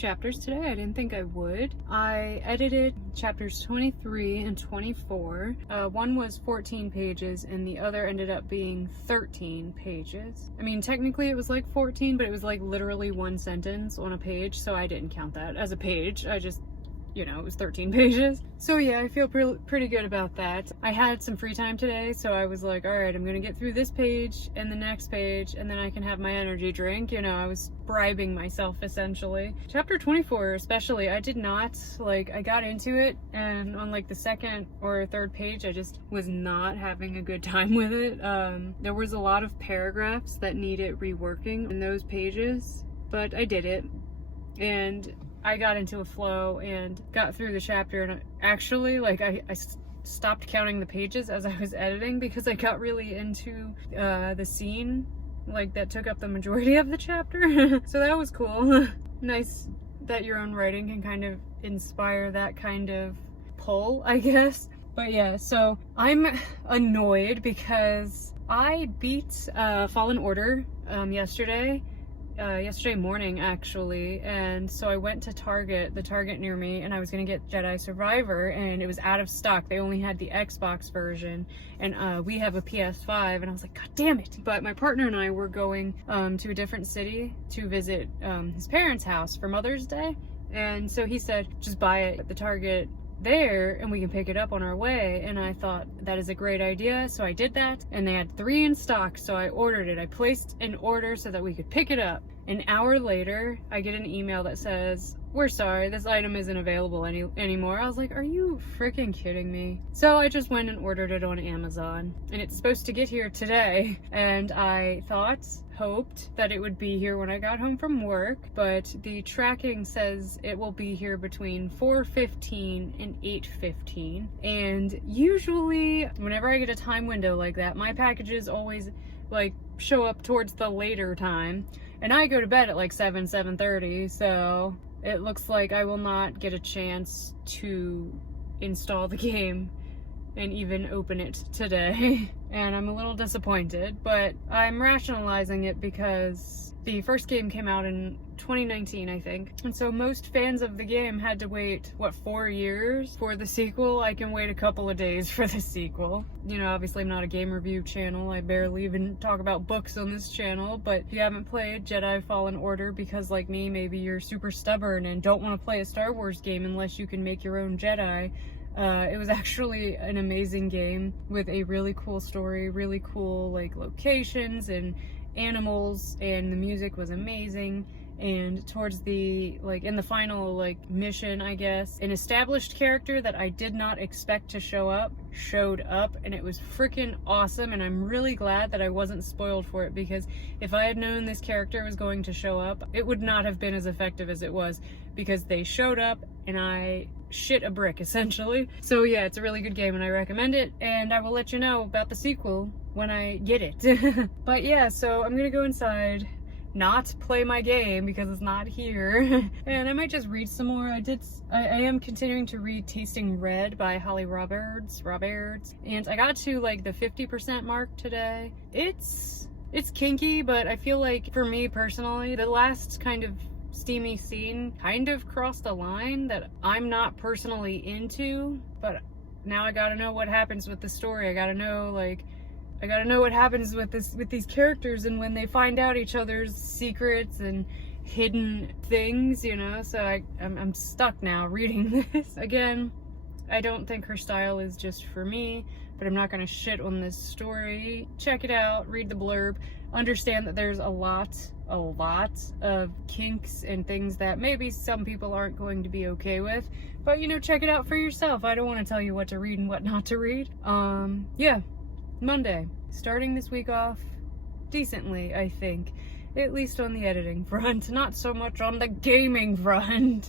chapters today. I didn't think I would. I edited chapters 23 and 24. One was 14 pages and the other ended up being 13 pages. I mean, technically it was like 14, but it was like literally one sentence on a page, so I didn't count that as a page. I just, you know, it was 13 pages. So yeah, I feel pretty good about that. I had some free time today, so I was like, all right, I'm gonna get through this page and the next page, and then I can have my energy drink. You know, I was bribing myself essentially. Chapter 24 especially, I did not, like, I got into it, and on like the second or third page, I just was not having a good time with it. There was a lot of paragraphs that needed reworking in those pages, but I did it. And I got into a flow and got through the chapter, and actually, like, I stopped counting the pages as I was editing because I got really into the scene, like, that took up the majority of the chapter. So that was cool. Nice that your own writing can kind of inspire that kind of pull, I guess. But yeah, so I'm annoyed because I beat Fallen Order yesterday morning actually, and so I went to the Target near me, and I was gonna get Jedi Survivor, and it was out of stock. They only had the Xbox version, and we have a PS5, and I was like, god damn it. But my partner and I were going to a different city to visit his parents' house for Mother's Day, and so he said, just buy it at the Target there and we can pick it up on our way. And I thought, that is a great idea, so I did that, and they had 3 in stock, so I ordered it. I placed an order so that we could pick it up. An hour later, I get an email that says, we're sorry, this item isn't available anymore. I was like, are you freaking kidding me? So I just went and ordered it on Amazon, and it's supposed to get here today, and I hoped that it would be here when I got home from work, but the tracking says it will be here between 4:15 and 8:15, and usually whenever I get a time window like that, my packages always like show up towards the later time, and I go to bed at like 7:30, so it looks like I will not get a chance to install the game and even open it today. And I'm a little disappointed, but I'm rationalizing it because the first game came out in 2019, I think. And so most fans of the game had to wait, 4 years for the sequel? I can wait a couple of days for the sequel. You know, obviously I'm not a game review channel. I barely even talk about books on this channel, but if you haven't played Jedi Fallen Order because, like me, maybe you're super stubborn and don't want to play a Star Wars game unless you can make your own Jedi, it was actually an amazing game with a really cool story, really cool like locations and animals, and the music was amazing. And towards the, like, in the final, like, mission, I guess, an established character that I did not expect to show up, showed up, and it was freaking awesome, and I'm really glad that I wasn't spoiled for it, because if I had known this character was going to show up, it would not have been as effective as it was, because they showed up, and I shit a brick, essentially. So yeah, it's a really good game, and I recommend it, and I will let you know about the sequel when I get it. But yeah, so I'm gonna go inside, not play my game because it's not here, and I might just read some more. I am continuing to read Tasting Red by Holly Roberts, and I got to like the 50% mark today. It's kinky, but I feel like for me personally, the last kind of steamy scene kind of crossed a line that I'm not personally into, but now I gotta know what happens with the story. I gotta know what happens with these characters, and when they find out each other's secrets and hidden things, you know. So I'm stuck now reading this. Again, I don't think her style is just for me, but I'm not gonna shit on this story. Check it out, read the blurb, understand that there's a lot of kinks and things that maybe some people aren't going to be okay with, but you know, check it out for yourself. I don't want to tell you what to read and what not to read. Yeah. Monday, starting this week off decently, I think, at least on the editing front, not so much on the gaming front.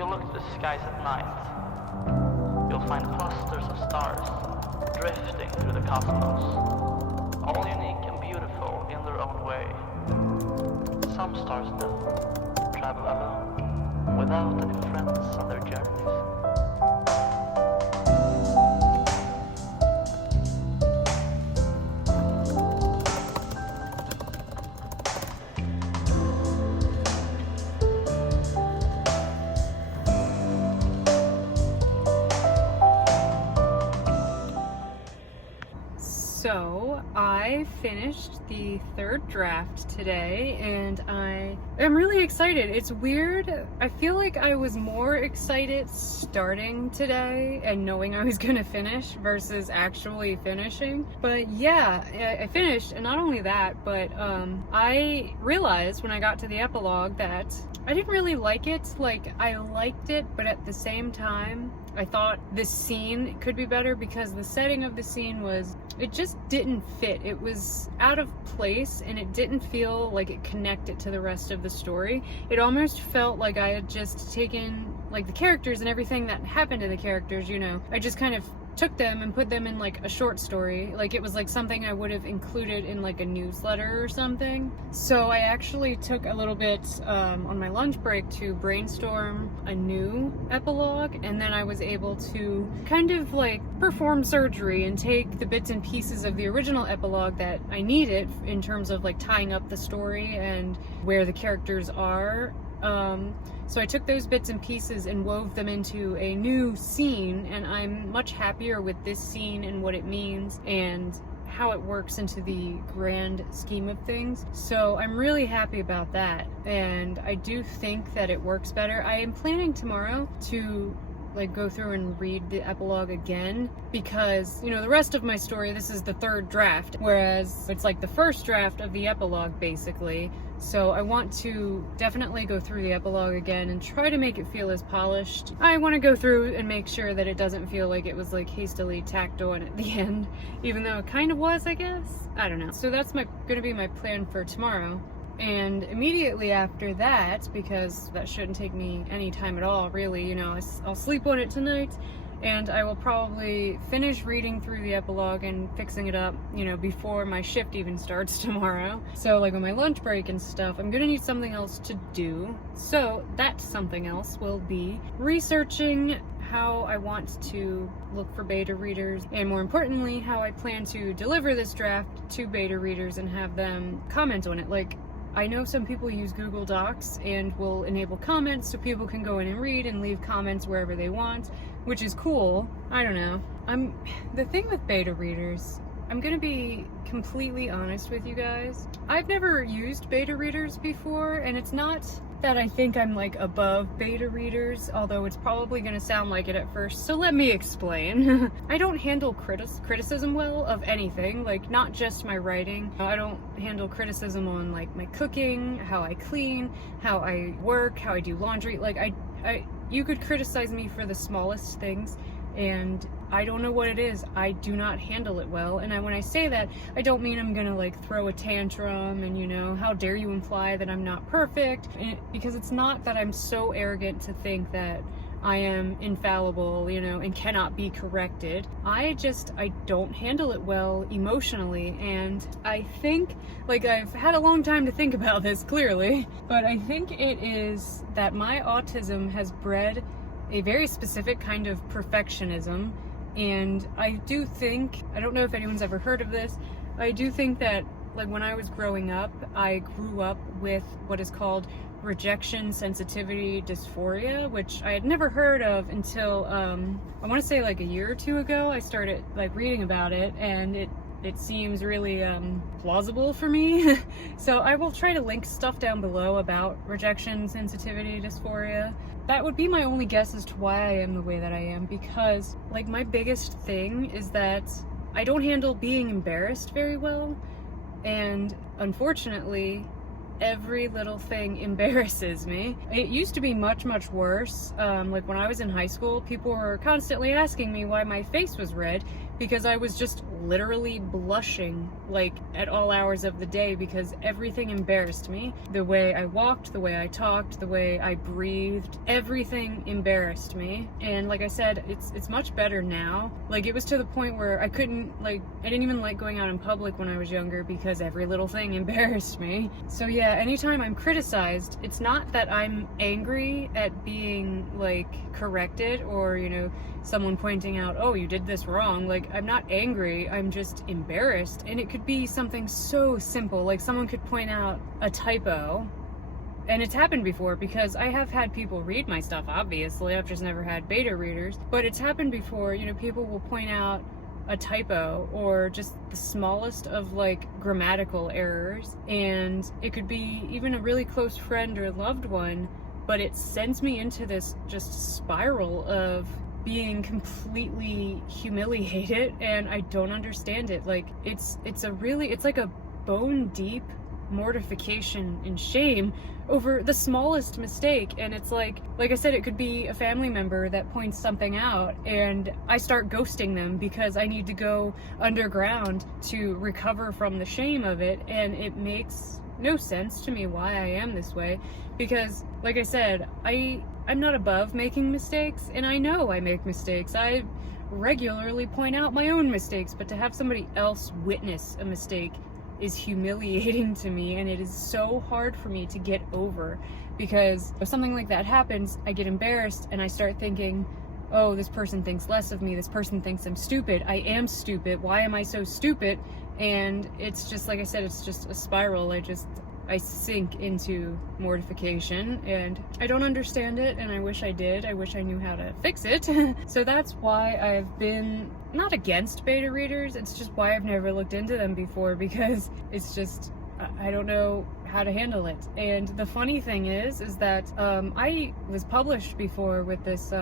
you look to the skies at night, you'll find clusters of stars drifting through the cosmos, all unique and beautiful in their own way. Some stars, though, travel alone, without any friends on their journeys. So I finished the third draft today and I am really excited. It's weird. I feel like I was more excited starting today and knowing I was gonna finish versus actually finishing. But yeah, I finished, and not only that, but I realized when I got to the epilogue that I didn't really like it. Like, I liked it, but at the same time, I thought this scene could be better because the setting of the scene it just didn't fit. It was out of place and it didn't feel like it connected to the rest of the story. It almost felt like I had just taken like the characters and everything that happened to the characters, you know. I just kind of took them and put them in like a short story. Like it was like something I would have included in like a newsletter or something. So I actually took a little bit on my lunch break to brainstorm a new epilogue, and then I was able to kind of like perform surgery and take the bits and pieces of the original epilogue that I needed in terms of like tying up the story and where the characters are. So I took those bits and pieces and wove them into a new scene, and I'm much happier with this scene and what it means and how it works into the grand scheme of things. So I'm really happy about that, and I do think that it works better. I am planning tomorrow to like go through and read the epilogue again because, you know, the rest of my story, this is the third draft, whereas it's like the first draft of the epilogue basically. So I want to definitely go through the epilogue again and try to make it feel as polished. I want to go through and make sure that it doesn't feel like it was like hastily tacked on at the end, even though it kind of was, I guess. I don't know. So that's gonna be my plan for tomorrow. And immediately after that, because that shouldn't take me any time at all, really, you know, I'll sleep on it tonight, and I will probably finish reading through the epilogue and fixing it up, you know, before my shift even starts tomorrow. So, like, on my lunch break and stuff, I'm gonna need something else to do. So, that something else will be researching how I want to look for beta readers, and more importantly, how I plan to deliver this draft to beta readers and have them comment on it. Like, I know some people use Google Docs and will enable comments so people can go in and read and leave comments wherever they want, which is cool. I don't know. The thing with beta readers, I'm gonna be completely honest with you guys. I've never used beta readers before, and it's not that I think I'm like above beta readers, although it's probably gonna sound like it at first, so let me explain. I don't handle criticism well of anything, like not just my writing. I don't handle criticism on like my cooking, how I clean, how I work, how I do laundry. Like you could criticize me for the smallest things, and I don't know what it is. I do not handle it well. And when I say that, I don't mean I'm gonna like throw a tantrum and, you know, how dare you imply that I'm not perfect, because it's not that I'm so arrogant to think that I am infallible, you know, and cannot be corrected. I don't handle it well emotionally, and I think, like, I've had a long time to think about this, clearly, but I think it is that my autism has bred a very specific kind of perfectionism. And I do think, I don't know if anyone's ever heard of this, I do think that, like, when I was growing up, I grew up with what is called rejection sensitivity dysphoria, which I had never heard of until, I want to say like a year or two ago. I started like reading about it, and it seems really plausible for me. So I will try to link stuff down below about rejection sensitivity dysphoria. That would be my only guess as to why I am the way that I am, because like my biggest thing is that I don't handle being embarrassed very well, and unfortunately every little thing embarrasses me. It used to be much, much worse. Like when I was in high school, people were constantly asking me why my face was red, because I was just literally blushing like at all hours of the day because everything embarrassed me. The way I walked, the way I talked, the way I breathed, everything embarrassed me. And like I said, it's much better now. Like it was to the point where I didn't even like going out in public when I was younger because every little thing embarrassed me. So yeah, anytime I'm criticized, it's not that I'm angry at being like corrected or, you know, someone pointing out, oh, you did this wrong. Like, I'm not angry, I'm just embarrassed. And it could be something so simple, like someone could point out a typo. And it's happened before because I have had people read my stuff, obviously. I've just never had beta readers. But it's happened before, you know, people will point out a typo or just the smallest of like grammatical errors. And it could be even a really close friend or loved one, but it sends me into this just spiral of being completely humiliated, and I don't understand it. Like it's like a bone deep mortification and shame over the smallest mistake. And it's like I said, it could be a family member that points something out and I start ghosting them because I need to go underground to recover from the shame of it. And it makes no sense to me why I am this way, because like I said, I'm not above making mistakes, and I know I make mistakes. I regularly point out my own mistakes, but to have somebody else witness a mistake is humiliating to me, and it is so hard for me to get over, because if something like that happens, I get embarrassed and I start thinking, oh, this person thinks less of me, this person thinks I'm stupid, I am stupid, why am I so stupid? And it's just, like I said, it's just a spiral. I sink into mortification, and I don't understand it, and I wish I did. I wish I knew how to fix it. So that's why I've been not against beta readers, it's just why I've never looked into them before, because it's just, I don't know how to handle it. And the funny thing is that I was published before with this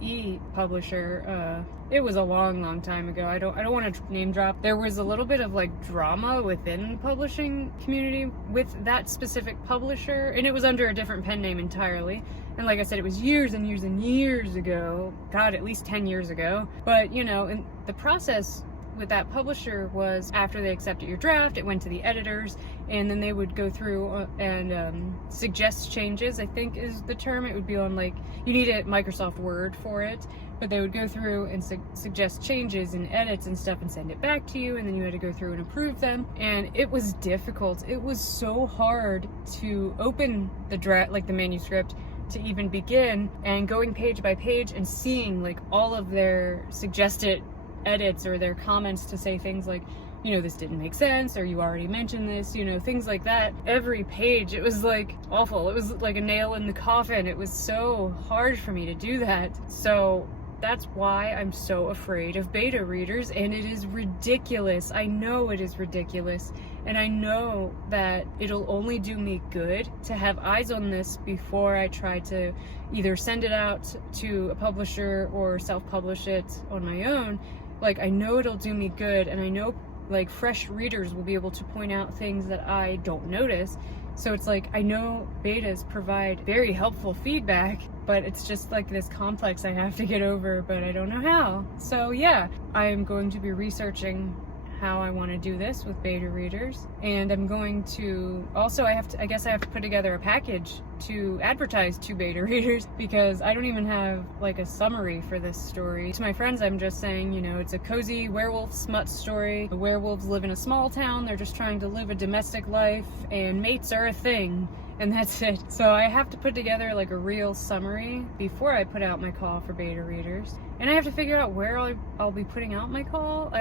e-publisher. It was a long time ago. I don't want to name drop. There was a little bit of like drama within the publishing community with that specific publisher, and it was under a different pen name entirely. And like I said, it was years and years and years ago. God, at least 10 years ago. But you know, and the process with that publisher was, after they accepted your draft, it went to the editors, and then they would go through and suggest changes, I think is the term. It would be on, like, you need a Microsoft Word for it, but they would go through and suggest changes and edits and stuff and send it back to you, and then you had to go through and approve them. And it was difficult. It was so hard to open the draft, like the manuscript, to even begin, and going page by page and seeing like all of their suggested edits or their comments to say things like, you know, this didn't make sense, or you already mentioned this, you know, things like that. Every page, it was like awful. It was like a nail in the coffin. It was so hard for me to do that. So that's why I'm so afraid of beta readers, and it is ridiculous. I know it is ridiculous, and I know that it'll only do me good to have eyes on this before I try to either send it out to a publisher or self-publish it on my own. Like, I know it'll do me good, and I know like fresh readers will be able to point out things that I don't notice. So it's like, I know betas provide very helpful feedback, but it's just like this complex I have to get over, but I don't know how. So yeah, I'm going to be researching how I want to do this with beta readers, and I'm going to also, I guess I have to put together a package to advertise to beta readers, because I don't even have like a summary for this story. To my friends, I'm just saying, you know, it's a cozy werewolf smut story. The werewolves live in a small town, they're just trying to live a domestic life, and mates are a thing, and that's it. So I have to put together like a real summary before I put out my call for beta readers, and I have to figure out where I'll be putting out my call.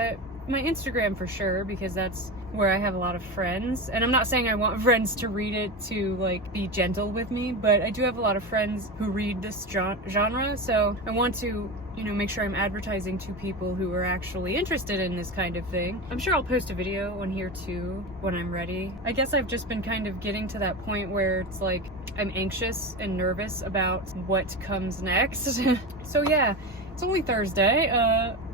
My Instagram for sure, because that's where I have a lot of friends. And I'm not saying I want friends to read it to like be gentle with me, but I do have a lot of friends who read this genre, so I want to, you know, make sure I'm advertising to people who are actually interested in this kind of thing. I'm sure I'll post a video on here too when I'm ready. I guess I've just been kind of getting to that point where it's like I'm anxious and nervous about what comes next. So yeah, it's only Thursday.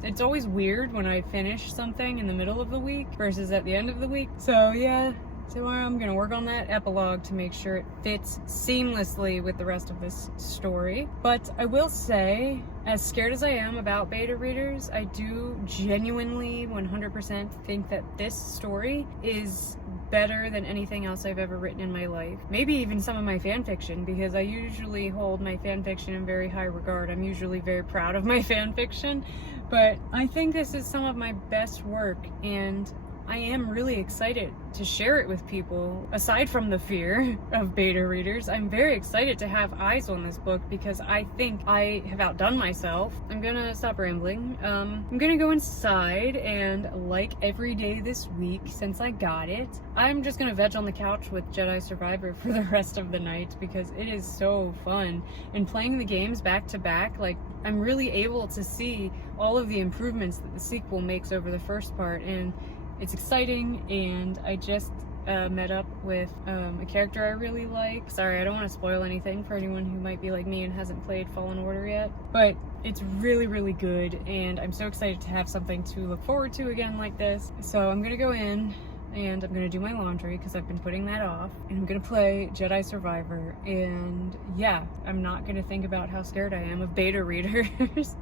It's always weird when I finish something in the middle of the week versus at the end of the week. So yeah, So I'm gonna work on that epilogue to make sure it fits seamlessly with the rest of this story. But I will say, as scared as I am about beta readers, I do genuinely 100% think that this story is better than anything else I've ever written in my life. Maybe even some of my fan fiction, because I usually hold my fan fiction in very high regard. I'm usually very proud of my fan fiction, but I think this is some of my best work, and I am really excited to share it with people. Aside from the fear of beta readers, I'm very excited to have eyes on this book because I think I have outdone myself. I'm gonna stop rambling. I'm gonna go inside, and like every day this week since I got it, I'm just gonna veg on the couch with Jedi Survivor for the rest of the night because it is so fun. And playing the games back to back, like, I'm really able to see all of the improvements that the sequel makes over the first part, and it's exciting. And I just met up with a character I really like. Sorry, I don't want to spoil anything for anyone who might be like me and hasn't played Fallen Order yet, but it's really, really good, and I'm so excited to have something to look forward to again like this. So I'm gonna go in and I'm gonna do my laundry because I've been putting that off, and I'm gonna play Jedi Survivor, and yeah, I'm not gonna think about how scared I am of beta readers.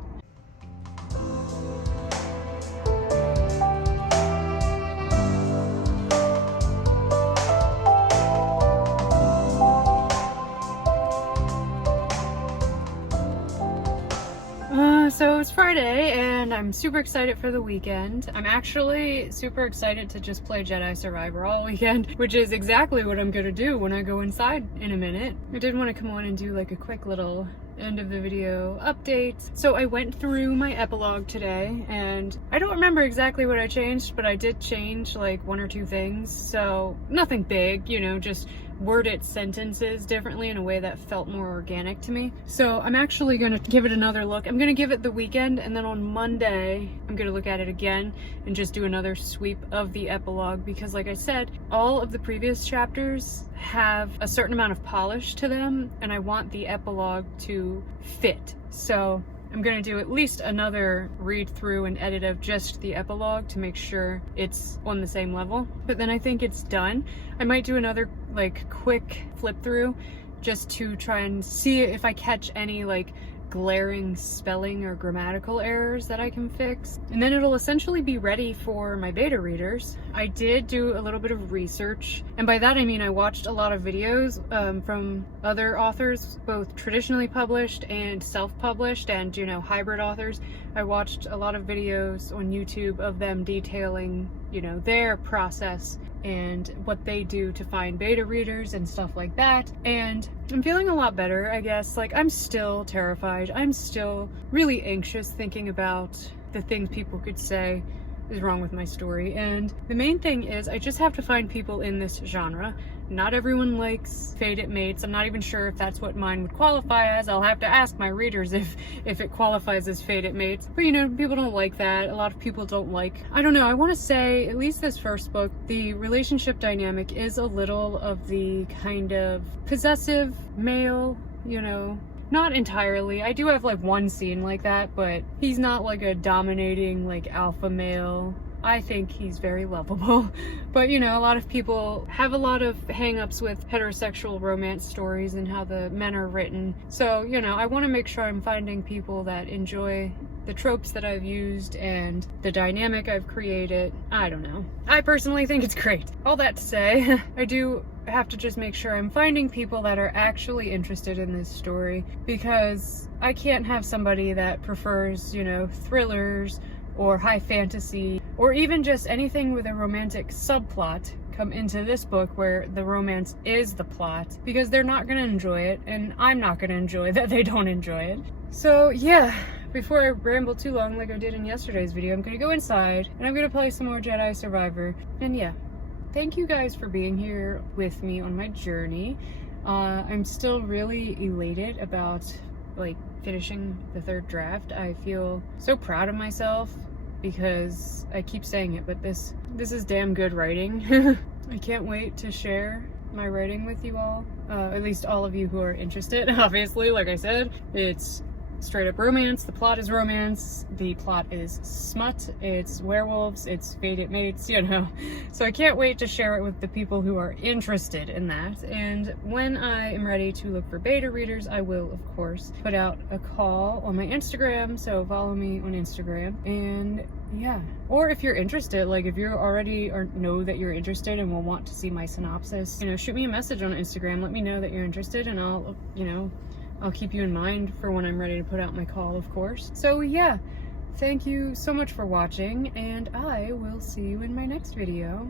So it's Friday and I'm super excited for the weekend. I'm actually super excited to just play Jedi Survivor all weekend, which is exactly what I'm gonna do when I go inside in a minute. I did want to come on and do like a quick little end of the video update. So I went through my epilogue today, and I don't remember exactly what I changed, but I did change like one or two things. So nothing big, you know, just worded sentences differently in a way that felt more organic to me. So I'm actually gonna give it another look. I'm gonna give it the weekend, and then on Monday I'm gonna look at it again and just do another sweep of the epilogue, because like I said, all of the previous chapters have a certain amount of polish to them, and I want the epilogue to fit. So I'm gonna do at least another read through and edit of just the epilogue to make sure it's on the same level. But then I think it's done. I might do another like quick flip through just to try and see if I catch any like glaring spelling or grammatical errors that I can fix. And then it'll essentially be ready for my beta readers. I did do a little bit of research, and by that I mean I watched a lot of videos from other authors, both traditionally published and self-published, and, you know, hybrid authors. I watched a lot of videos on YouTube of them detailing, you know, their process and what they do to find beta readers and stuff like that. And I'm feeling a lot better, I guess. Like, I'm still terrified. I'm still really anxious thinking about the things people could say is wrong with my story. And the main thing is I just have to find people in this genre. Not everyone likes fated mates. I'm not even sure if that's what mine would qualify as. I'll have to ask my readers if it qualifies as fated mates. But, you know, people don't like that. A lot of people don't like, I don't know, I want to say, at least this first book, the relationship dynamic is a little of the kind of possessive male, you know. Not entirely. I do have like one scene like that, but he's not like a dominating like alpha male. I think he's very lovable. But, you know, a lot of people have a lot of hang-ups with heterosexual romance stories and how the men are written. So, you know, I want to make sure I'm finding people that enjoy the tropes that I've used and the dynamic I've created. I don't know. I personally think it's great. All that to say, I do have to just make sure I'm finding people that are actually interested in this story, because I can't have somebody that prefers, you know, thrillers or high fantasy, or even just anything with a romantic subplot come into this book where the romance is the plot, because they're not gonna enjoy it, and I'm not gonna enjoy that they don't enjoy it. So yeah, before I ramble too long like I did in yesterday's video, I'm gonna go inside and I'm gonna play some more Jedi Survivor. And yeah, thank you guys for being here with me on my journey. I'm still really elated about like finishing the third draft. I feel so proud of myself, because I keep saying it, but this is damn good writing. I can't wait to share my writing with you all, at least all of you who are interested. Obviously, like I said, it's straight up romance. The plot is romance. The plot is smut. It's werewolves. It's fated mates, you know. So I can't wait to share it with the people who are interested in that. And when I am ready to look for beta readers, I will, of course, put out a call on my Instagram. So follow me on Instagram. And yeah, or if you're interested, like if you're already or know that you're interested and will want to see my synopsis, you know, shoot me a message on Instagram. Let me know that you're interested, and I'll, you know, I'll keep you in mind for when I'm ready to put out my call, of course. So yeah, thank you so much for watching, and I will see you in my next video.